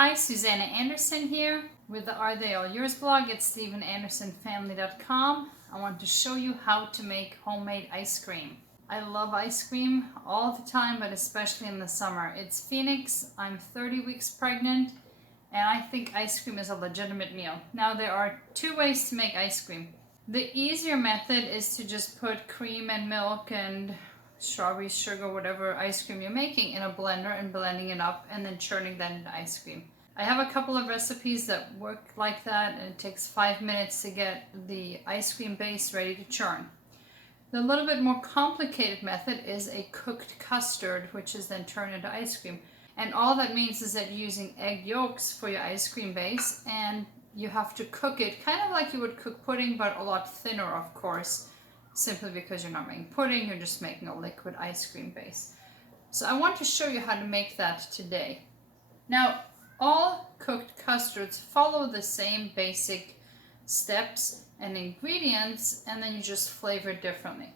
Hi, Susanna Anderson here with the Are They All Yours blog at StephenAndersonFamily.com. I want to show you how to make homemade ice cream. I love ice cream all the time, but especially in the summer. It's Phoenix, I'm 30 weeks pregnant, and I think ice cream is a legitimate meal. Now there are two ways to make ice cream. The easier method is to just put cream and milk and strawberries, sugar, whatever ice cream you're making in a blender and blending it up and then churning that into ice cream. I have a couple of recipes that work like that, and it takes 5 minutes to get the ice cream base ready to churn. The little bit more complicated method is a cooked custard, which is then turned into ice cream. And all that means is that you're using egg yolks for your ice cream base, and you have to cook it kind of like you would cook pudding, but a lot thinner, of course. Simply because you're not making pudding, you're just making a liquid ice cream base. So I want to show you how to make that today. Now, all cooked custards follow the same basic steps and ingredients, and then you just flavor it differently.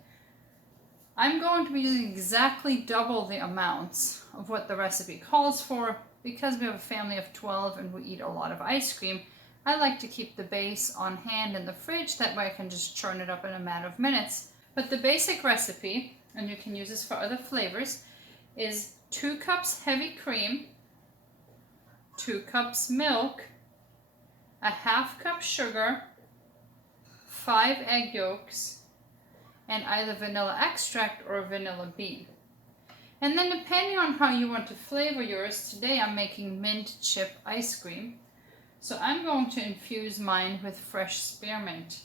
I'm going to be using exactly double the amounts of what the recipe calls for. Because we have a family of 12 and we eat a lot of ice cream, I like to keep the base on hand in the fridge, that way I can just churn it up in a matter of minutes. But the basic recipe, and you can use this for other flavors, is 2 cups heavy cream, 2 cups milk, a half cup sugar, 5 egg yolks, and either vanilla extract or vanilla bean. And then depending on how you want to flavor yours, today I'm making mint chip ice cream. So I'm going to infuse mine with fresh spearmint.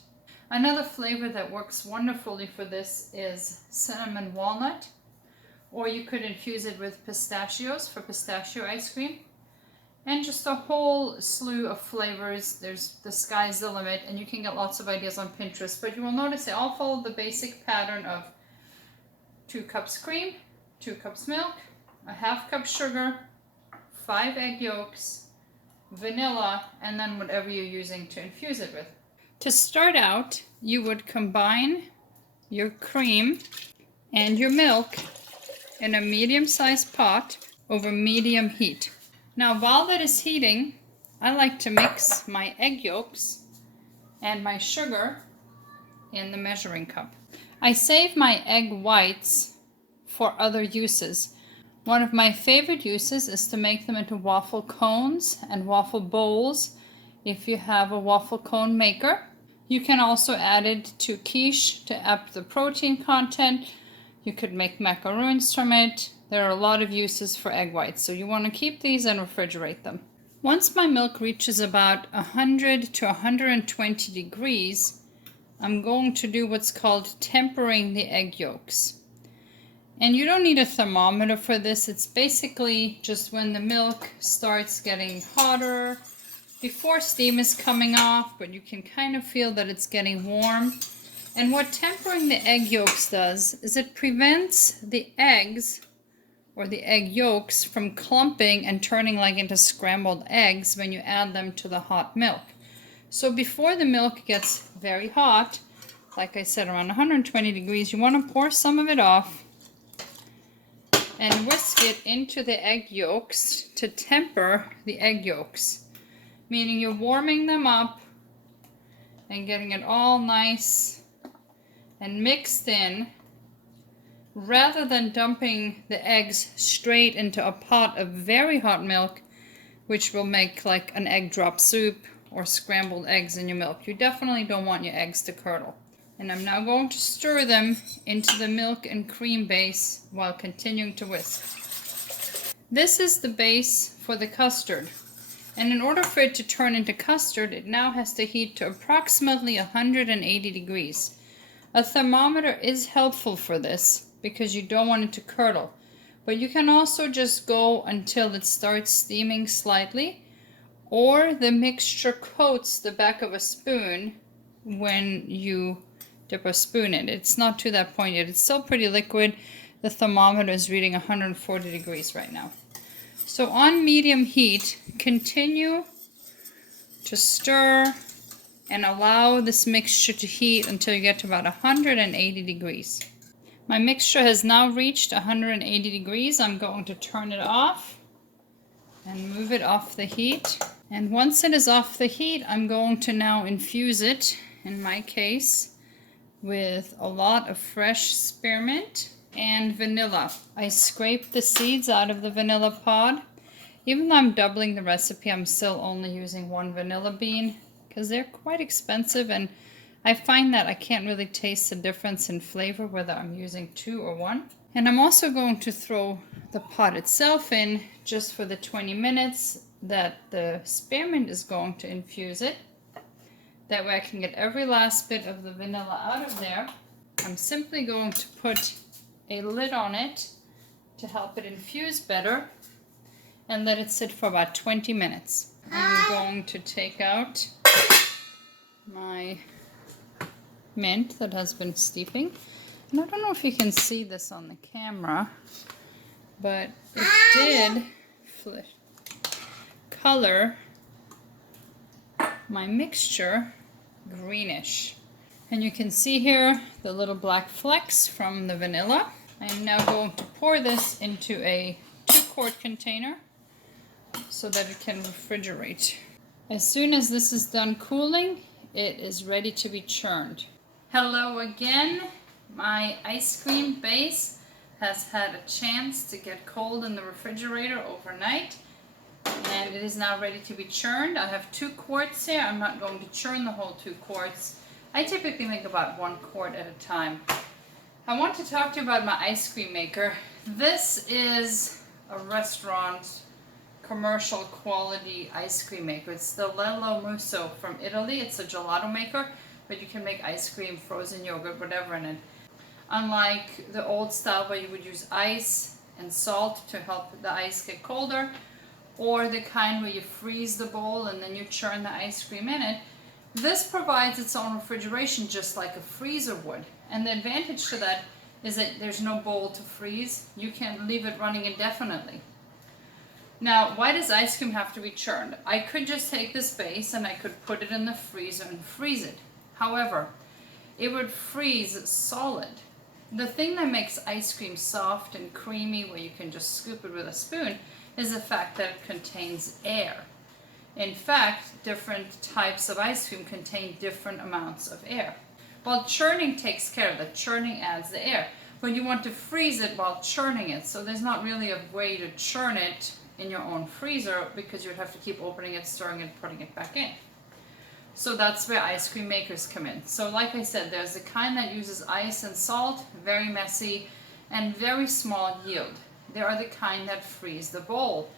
Another flavor that works wonderfully for this is cinnamon walnut, or you could infuse it with pistachios for pistachio ice cream. And just a whole slew of flavors. The sky's the limit, and you can get lots of ideas on Pinterest, but you will notice they all follow the basic pattern of 2 cups cream, 2 cups milk, a half cup sugar, 5 egg yolks, vanilla, and then whatever you're using to infuse it with. To start out, you would combine your cream and your milk in a medium-sized pot over medium heat. Now, while that is heating, I like to mix my egg yolks and my sugar in the measuring cup. I save my egg whites for other uses. One of my favorite uses is to make them into waffle cones and waffle bowls if you have a waffle cone maker. You can also add it to quiche to up the protein content. You could make macaroons from it. There are a lot of uses for egg whites, so you want to keep these and refrigerate them. Once my milk reaches about 100 to 120 degrees, I'm going to do what's called tempering the egg yolks. And you don't need a thermometer for this. It's basically just when the milk starts getting hotter, before steam is coming off, but you can kind of feel that it's getting warm. And what tempering the egg yolks does is it prevents the eggs or the egg yolks from clumping and turning like into scrambled eggs when you add them to the hot milk. So before the milk gets very hot, like I said, around 120 degrees, you want to pour some of it off and whisk it into the egg yolks to temper the egg yolks. Meaning you're warming them up and getting it all nice and mixed in, rather than dumping the eggs straight into a pot of very hot milk, which will make like an egg drop soup or scrambled eggs in your milk. You definitely don't want your eggs to curdle. And I'm now going to stir them into the milk and cream base while continuing to whisk. This is the base for the custard. And in order for it to turn into custard, it now has to heat to approximately 180 degrees. A thermometer is helpful for this because you don't want it to curdle. But you can also just go until it starts steaming slightly, or the mixture coats the back of a spoon when you dip a spoon in. It's not to that point yet. It's still pretty liquid. The thermometer is reading 140 degrees right now. So on medium heat, continue to stir and allow this mixture to heat until you get to about 180 degrees. My mixture has now reached 180 degrees. I'm going to turn it off and move it off the heat. And once it is off the heat, I'm going to now infuse it, in my case, with a lot of fresh spearmint and vanilla. I scraped the seeds out of the vanilla pod. Even though I'm doubling the recipe, I'm still only using one vanilla bean because they're quite expensive, and I find that I can't really taste the difference in flavor whether I'm using 2 or 1. And I'm also going to throw the pod itself in just for the 20 minutes that the spearmint is going to infuse it. That way I can get every last bit of the vanilla out of there. I'm simply going to put a lid on it to help it infuse better and let it sit for about 20 minutes. I'm going to take out my mint that has been steeping. And I don't know if you can see this on the camera, but it did color my mixture greenish. And you can see here the little black flecks from the vanilla. I am now going to pour this into a 2-quart container so that it can refrigerate. As soon as this is done cooling, it is ready to be churned. Hello again. My ice cream base has had a chance to get cold in the refrigerator overnight, and it is now ready to be churned. I have 2 quarts here. I'm not going to churn the whole 2 quarts. I typically make about 1 quart at a time. I want to talk to you about my ice cream maker. This is a restaurant commercial quality ice cream maker. It's the Lello Musso from Italy. It's a gelato maker, but you can make ice cream, frozen yogurt, whatever in it. Unlike the old style where you would use ice and salt to help the ice get colder, or the kind where you freeze the bowl and then you churn the ice cream in it, this provides its own refrigeration just like a freezer would. And the advantage to that is that there's no bowl to freeze. You can leave it running indefinitely. Now, why does ice cream have to be churned? I could just take this base and I could put it in the freezer and freeze it. However, it would freeze solid. The thing that makes ice cream soft and creamy, where you can just scoop it with a spoon, is the fact that it contains air. In fact, different types of ice cream contain different amounts of air. While churning takes care of that, churning adds the air. But you want to freeze it while churning it, so there's not really a way to churn it in your own freezer because you would have to keep opening it, stirring it, putting it back in. So that's where ice cream makers come in. So like I said, there's the kind that uses ice and salt, very messy, and very small yield. There are the kind that freeze the bowl.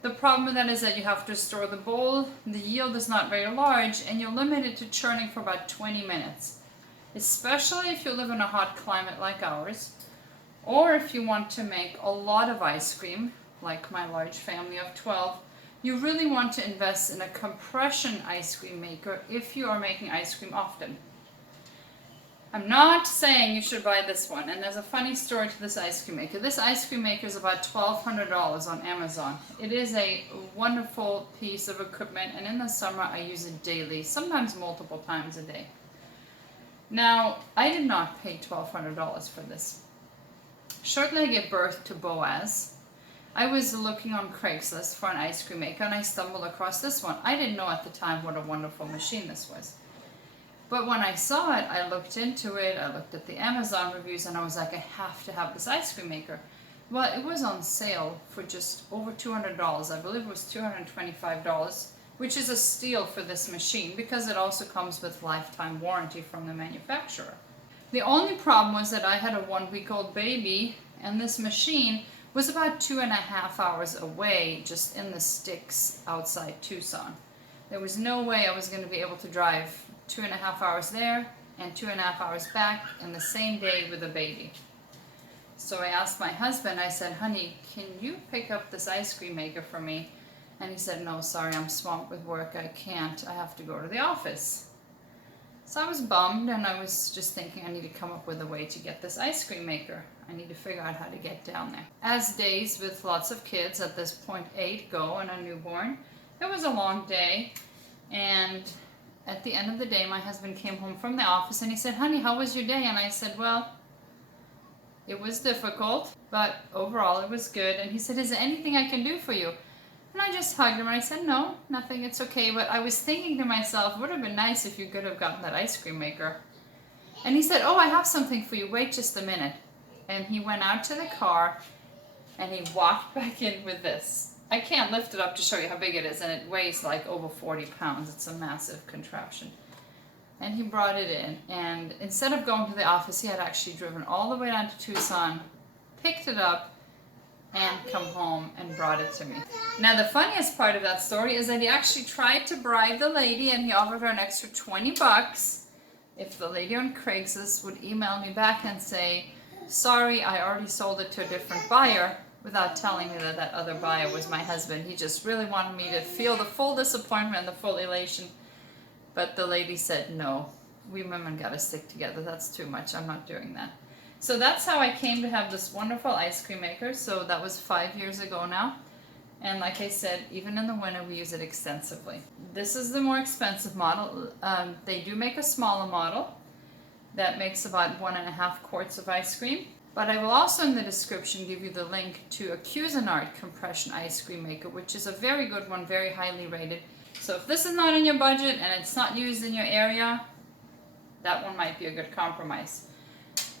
The problem with that is that you have to store the bowl, the yield is not very large, and you're limited to churning for about 20 minutes. Especially if you live in a hot climate like ours, or if you want to make a lot of ice cream, like my large family of 12, you really want to invest in a compression ice cream maker if you are making ice cream often. I'm not saying you should buy this one, and there's a funny story to this ice cream maker. This ice cream maker is about $1,200 on Amazon. It is a wonderful piece of equipment, and in the summer I use it daily, sometimes multiple times a day. Now, I did not pay $1,200 for this. Shortly I gave birth to Boaz. I was looking on Craigslist for an ice cream maker, and I stumbled across this one. I didn't know at the time what a wonderful machine this was. But when I saw it, I looked into it, I looked at the Amazon reviews, and I was like, I have to have this ice cream maker. Well, it was on sale for just over $200. I believe it was $225, which is a steal for this machine because it also comes with lifetime warranty from the manufacturer. The only problem was that I had a 1-week-old baby, and this machine was about 2.5 hours away, just in the sticks outside Tucson. There was no way I was going to be able to drive 2.5 hours there and 2.5 hours back in the same day with a baby. So I asked my husband, I said, honey, can you pick up this ice cream maker for me? And he said, no, sorry, I'm swamped with work, I can't, I have to go to the office. So I was bummed, and I was just thinking I need to come up with a way to get this ice cream maker. I need to figure out how to get down there. As days with lots of kids, at this point 8 go and a newborn, it was a long day, and at the end of the day my husband came home from the office and he said, honey, how was your day? And I said, well, it was difficult, but overall it was good. And he said, is there anything I can do for you? And I just hugged him and I said, no, nothing, it's okay. But I was thinking to myself, it would have been nice if you could have gotten that ice cream maker. And he said, oh, I have something for you, wait just a minute. And he went out to the car and he walked back in with this. I can't lift it up to show you how big it is, and it weighs like over 40 pounds. It's a massive contraption. And he brought it in, and instead of going to the office, he had actually driven all the way down to Tucson, picked it up, and come home and brought it to me. Now the funniest part of that story is that he actually tried to bribe the lady, and he offered her an extra 20 bucks if the lady on Craigslist would email me back and say, sorry, I already sold it to a different buyer, without telling me that that other buyer was my husband. He just really wanted me to feel the full disappointment and the full elation. But the lady said, no, we women gotta stick together. That's too much. I'm not doing that. So that's how I came to have this wonderful ice cream maker. So that was 5 years ago now. And like I said, even in the winter, we use it extensively. This is the more expensive model. They do make a smaller model that makes about 1.5 quarts of ice cream. But I will also in the description give you the link to a Cuisinart compression ice cream maker, which is a very good one, very highly rated. So if this is not in your budget and it's not used in your area, that one might be a good compromise.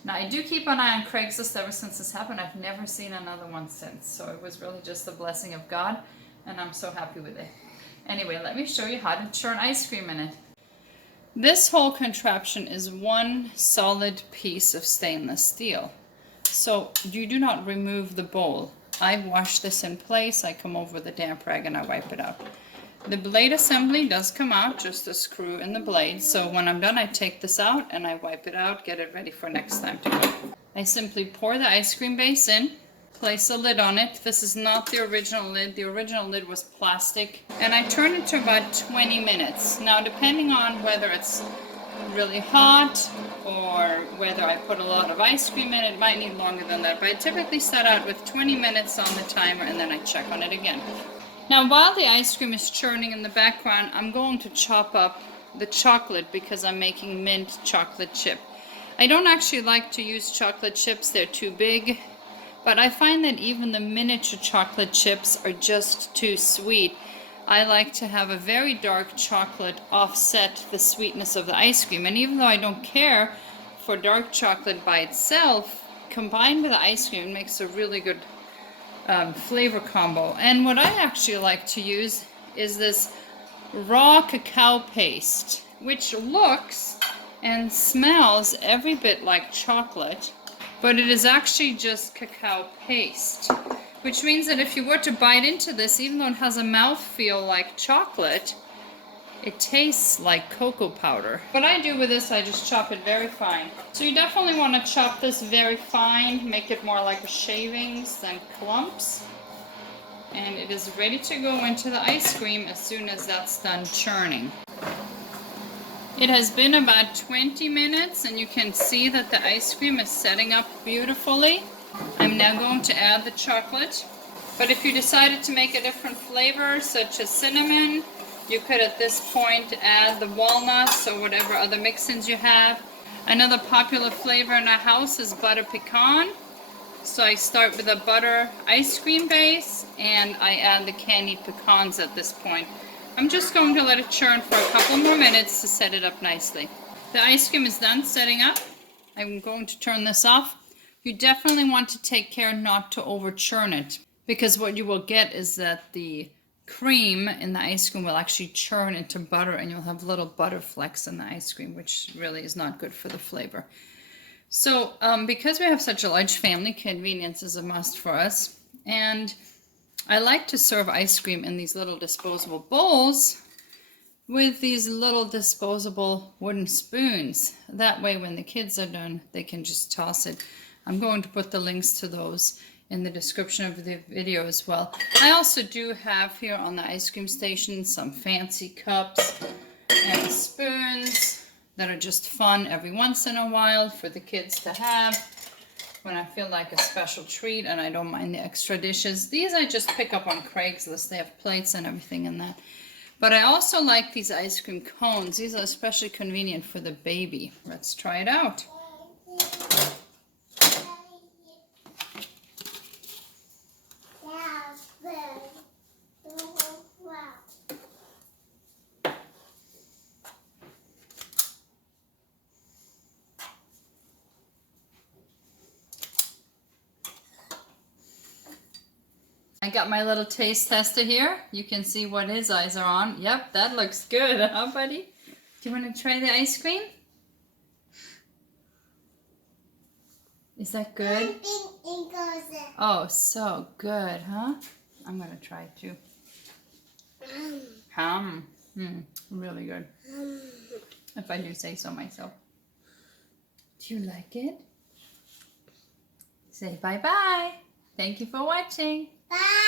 Now I do keep an eye on Craigslist ever since this happened. I've never seen another one since. So it was really just a blessing of God, and I'm so happy with it. Anyway, let me show you how to churn ice cream in it. This whole contraption is one solid piece of stainless steel. So you do not remove the bowl. I wash this in place, I come over with a damp rag and I wipe it out. The blade assembly does come out, just a screw in the blade. So when I'm done, I take this out and I wipe it out, get it ready for next time to go. I simply pour the ice cream base in, place a lid on it. This is not the original lid. The original lid was plastic. And I turn it to about 20 minutes. Now, depending on whether it's really hot or whether I put a lot of ice cream in, it might need longer than that. But I typically start out with 20 minutes on the timer and then I check on it again. Now, while the ice cream is churning in the background, I'm going to chop up the chocolate because I'm making mint chocolate chip. I don't actually like to use chocolate chips. They're too big. But I find that even the miniature chocolate chips are just too sweet. I like to have a very dark chocolate offset the sweetness of the ice cream. And even though I don't care for dark chocolate by itself, combined with the ice cream, it makes a really good flavor combo. And what I actually like to use is this raw cacao paste, which looks and smells every bit like chocolate, but it is actually just cacao paste. Which means that if you were to bite into this, even though it has a mouthfeel like chocolate, it tastes like cocoa powder. What I do with this, I just chop it very fine. So you definitely want to chop this very fine, make it more like shavings than clumps. And it is ready to go into the ice cream as soon as that's done churning. It has been about 20 minutes and you can see that the ice cream is setting up beautifully. I'm now going to add the chocolate, but if you decided to make a different flavor such as cinnamon, you could at this point add the walnuts or whatever other mix-ins you have. Another popular flavor in our house is butter pecan. So I start with a butter ice cream base and I add the candied pecans at this point. I'm just going to let it churn for a couple more minutes to set it up nicely. The ice cream is done setting up. I'm going to turn this off. You definitely want to take care not to over churn it, because what you will get is that the cream in the ice cream will actually churn into butter and you'll have little butter flecks in the ice cream, which really is not good for the flavor. So because we have such a large family, convenience is a must for us. And I like to serve ice cream in these little disposable bowls with these little disposable wooden spoons. That way when the kids are done, they can just toss it. I'm going to put the links to those in the description of the video as well. I also do have here on the ice cream station some fancy cups and spoons that are just fun every once in a while for the kids to have when I feel like a special treat and I don't mind the extra dishes. These I just pick up on Craigslist. They have plates and everything in that. But I also like these ice cream cones. These are especially convenient for the baby. Let's try it out. I got my little taste tester here. You can see what his eyes are on. Yep, that looks good, huh, buddy? Do you want to try the ice cream? Is that good? Oh, so good, huh? I'm going to try it too. Really good. If I do say so myself. Do you like it? Say bye-bye. Thank you for watching. Bye.